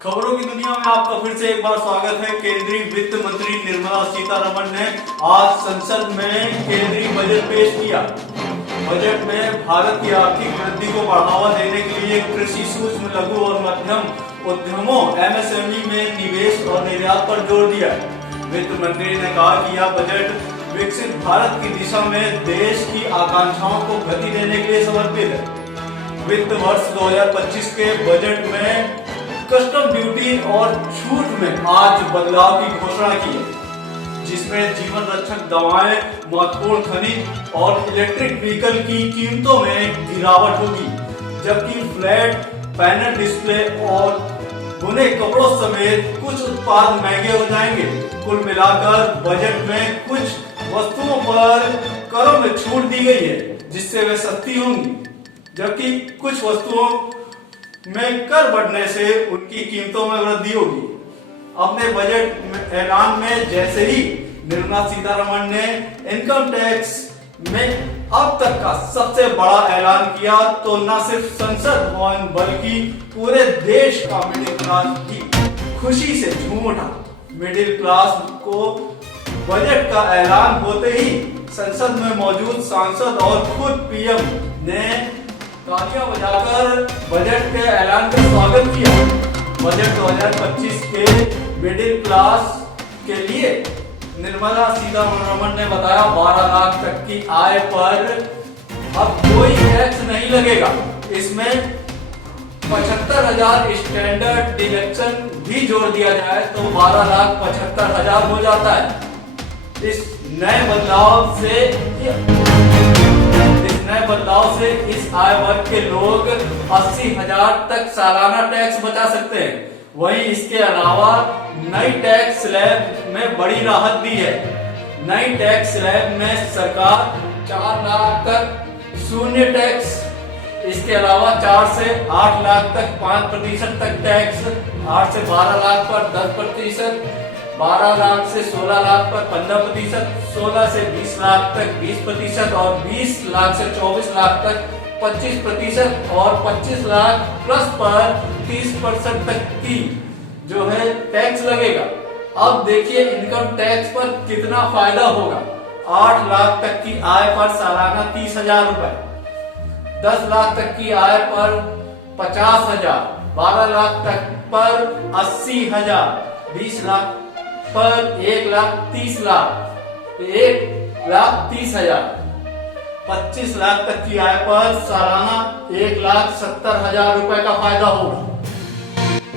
खबरों की दुनिया में आपका फिर से एक बार स्वागत है। केंद्रीय वित्त मंत्री निर्मला सीतारमण ने आज संसद में केंद्रीय बजट पेश किया। बजट में भारत की आर्थिक वृद्धि को बढ़ावा देने के लिए कृषि, सूक्ष्म, लघु और मध्यम उद्यमों एमएसएमई में निवेश और निर्यात पर जोर दिया। वित्त मंत्री ने कहा कि यह बजट विकसित भारत की दिशा में देश की आकांक्षाओं को गति देने के लिए समर्पित है। वित्त वर्ष 2025 के बजट में कस्टम ड्यूटी और छूट में आज बदलाव की घोषणा की है, जिसमें जीवन रक्षक दवाएं, महत्वपूर्ण खनिज और इलेक्ट्रिक व्हीकल की कीमतों में गिरावट होगी, जबकि फ्लैट पैनल डिस्प्ले और बुने कपड़ों समेत कुछ उत्पाद महंगे हो जाएंगे। कुल मिलाकर बजट में कुछ वस्तुओं पर करों में छूट दी गई है, जिससे वे सस्ती होंगी, जबकि कुछ वस्तुओं में कर बढ़ने से उनकी कीमतों में वृद्धि होगी। अपने बजट ऐलान में जैसे ही निर्मला सीतारमण ने इनकम टैक्स में अब तक का सबसे बड़ा ऐलान किया, तो न सिर्फ संसद भवन बल्कि पूरे देश का मिडिल क्लास भी खुशी से झूम उठा। मिडिल क्लास को बजट का ऐलान होते ही संसद में मौजूद सांसद और खुद पीएम ने तालियां बजाकर बजट के ऐलान का स्वागत किया। बजट 2025 के मिडिल क्लास के लिए निर्मला सीतारमण ने बताया 12 लाख तक की आय पर अब कोई टैक्स नहीं लगेगा। इसमें 75,000 स्टैंडर्ड डिडक्शन भी जोड़ दिया जाए तो 12,75,000 हो जाता है। इस नए बदलाव से इस आय वर्ग के लोग 80,000 तक सालाना टैक्स बचा सकते हैं। वहीं इसके अलावा नई टैक्स स्लैब में बड़ी राहत दी है। नई टैक्स स्लैब में सरकार 4 लाख तक शून्य टैक्स, इसके अलावा 4 से 8 लाख तक 5% तक टैक्स, 8 से 12 लाख पर 10%, 12 लाख से 16 लाख पर 15%, 16 से 20 लाख तक 20% और 20 लाख से 24 लाख तक 25% और 25 लाख प्लस पर 30% तक की जो है टैक्स लगेगा। अब देखिए इनकम टैक्स पर कितना फायदा होगा। 8 लाख तक की आय पर सालाना 30,000 रुपए, 10 लाख तक की आय पर 50,000, 12 लाख तक पर 80,000, 20 लाख पर 1,30,000, 1,30,000, 25 लाख तक की आय पर सालाना 1,70,000 रुपए का फायदा होगा।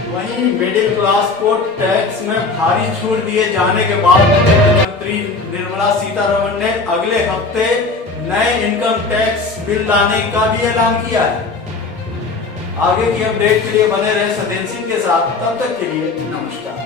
वहीं मिडिल क्लास को टैक्स में भारी छूट दिए जाने के बाद वित्त मंत्री निर्मला सीतारमण ने अगले हफ्ते नए इनकम टैक्स बिल लाने का भी ऐलान किया है। आगे की अपडेट के लिए बने रहे सत्येंद्र सिंह के साथ। तब तक के लिए नमस्कार।